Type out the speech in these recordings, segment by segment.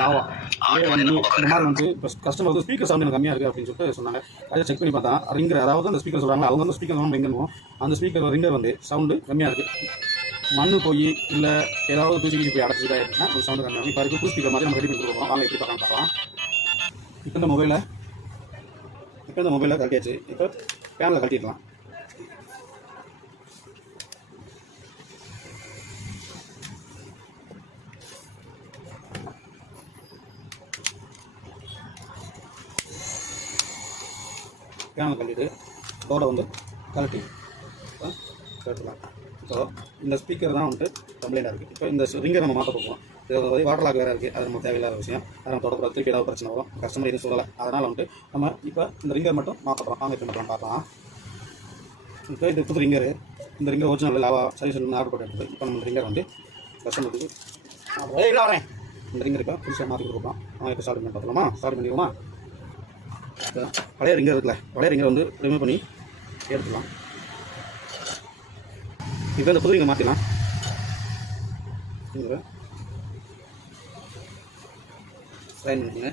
Lava இதே வந்து இந்த மாதிரி வந்து இப்போ கஸ்டமர் வந்து ஸ்பீக்கர் சவுண்ட் எனக்கு கம்மியாக இருக்குது அப்படின்னு சொல்லிட்டு சொன்னாங்க. அதை செக் பண்ணி பார்த்தா ரிங்கர், அதாவது அந்த ஸ்பீக்கர் சொல்கிறாங்க அவங்க வந்து ஸ்பீக்கர் சவுண்ட் ரிங்கர்னுவோம். அந்த ஸ்பீக்கர் ரிங்கர் வந்து சவுண்டு கம்மியாக இருக்குது. மண்ணு போய் இல்லை ஏதாவது தூசி போய் அடைச்சிட்டா இருக்குன்னா அந்த சவுண்டு கம்மியாக இப்போ இருக்குது. புது ஸ்பீக்கர் மாதிரி நம்ம ரெடி பண்ணி கொடுக்குறோம். வாங்க எப்படி பார்க்கலாம். இப்போ இந்த மொபைலை கழட்டியாச்சு. இப்போ பேனலை கழட்டிடலாம். பேனல் கழட்டிட்டு டோரை வந்து கழட்டலாம். ஸோ இந்த ஸ்பீக்கர் தான் வந்துட்டு கம்ப்ளைண்டாக இருக்குது. இப்போ இந்த ரிங்கை நம்ம மாற்ற போகிறோம். இது வாட்டர் லாக் வேறு இருக்குது. அது நம்ம தேவையில்லாத விஷயம். அதை நம்ம தொடர்பு திருப்பி ஏதாவது பிரச்சனை வரும். கஸ்டமர் எதுவும் சொல்லலை. அதனால் வந்துட்டு நம்ம இப்போ இந்த ரிங்கர் மட்டும் மாற்றலாம். வாங்க இப்போ மட்டும் பார்க்கலாம். இப்போ இது புது ரிங்கர். இந்த ringer original lava service order போட்டு இப்போ நம்ம ரிங்கர் வந்து கஸ்டமருக்கு வரேன். இந்த ரிங்கர் இப்போ புதுசாக மாற்றி கொடுக்கலாம். வாங்க இப்போ ஸ்டார்ட் பண்ணி பார்க்கலாமா? ஸ்டார்ட் பண்ணிடுவோமா? பழைய ரிங்கர் இருக்குல்ல, பழைய ரிங்கர் வந்து ரிமூவ் பண்ணி எடுத்துக்கலாம். இப்போ இந்த புது ரிங்கர் மாற்றிடலாம். ஸ்லைன் பண்ணிக்கோங்க.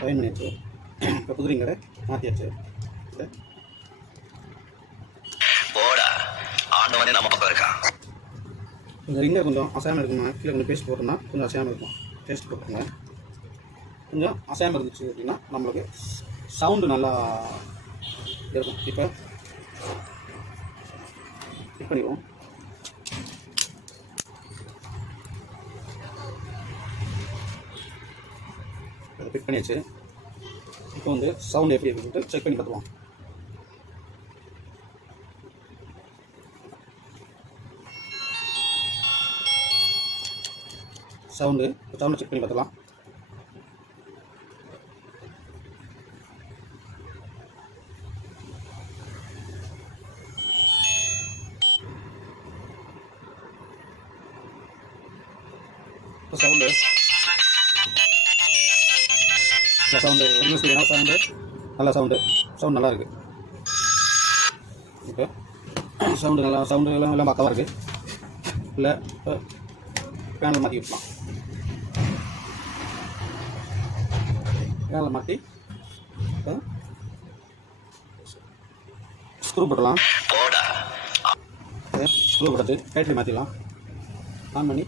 ஸ்லைன் பண்ணியாச்சு. இப்போ புது ரிங்கரை மாற்றியாச்சு. இந்த ரிங்கர் கொஞ்சம் அசையாமல் இருக்குங்க. கீழே கொஞ்சம் பேஸ்ட் போட்டோம்னா கொஞ்சம் அசையாமல் இருக்கும். பேஸ்ட் போட்டுருங்க. கொஞ்சம் அசையாமல் இருந்துச்சு அப்படின்னா நம்மளுக்கு சவுண்டு நல்லா இருக்கும். இப்போ ஃபிட் பண்ணிடுவோம். அதை ஃபிட் பண்ணியாச்சு. இப்போ வந்து சவுண்டு எப்படி இருக்குன்ட்டு செக் பண்ணி பார்த்துருவோம். சவுண்டு செக் பண்ணி பார்த்துக்கலாம். நல்ல சவுண்டு நல்லா இருக்குது. இப்போ சவுண்டு எல்லாம் பக்கமாக இருக்குது. இல்லை இப்போ பேனல் மாற்றி விட்டுலாம். பேனல் மாற்றி ஸ்க்ரூ போட்டலாம். ஸ்க்ரூ போட்டு பேட்டரி மாற்றிடலாம். ஆன் பண்ணி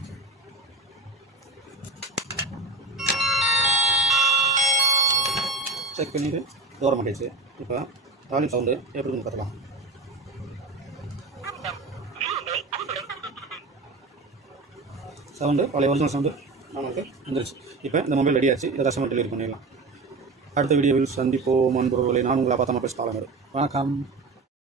செக் பண்ணிவிட்டு தூரம் மாட்டிடுச்சு. இப்போ வால்யூம் சவுண்டு எப்படி பார்த்துக்கலாம். சவுண்டு பழைய ஒரிஜினல் சவுண்டு நமக்கு வந்துருச்சு. இப்போ இந்த மொபைல் ரெடி ஆச்சு. இதை கஸ்டமர் டெலிவரி பண்ணிடலாம். அடுத்த வீடியோவில் சந்திப்போம் அன்புறவுகளை. நான் உங்களை பார்த்தா பேச வணக்கம்.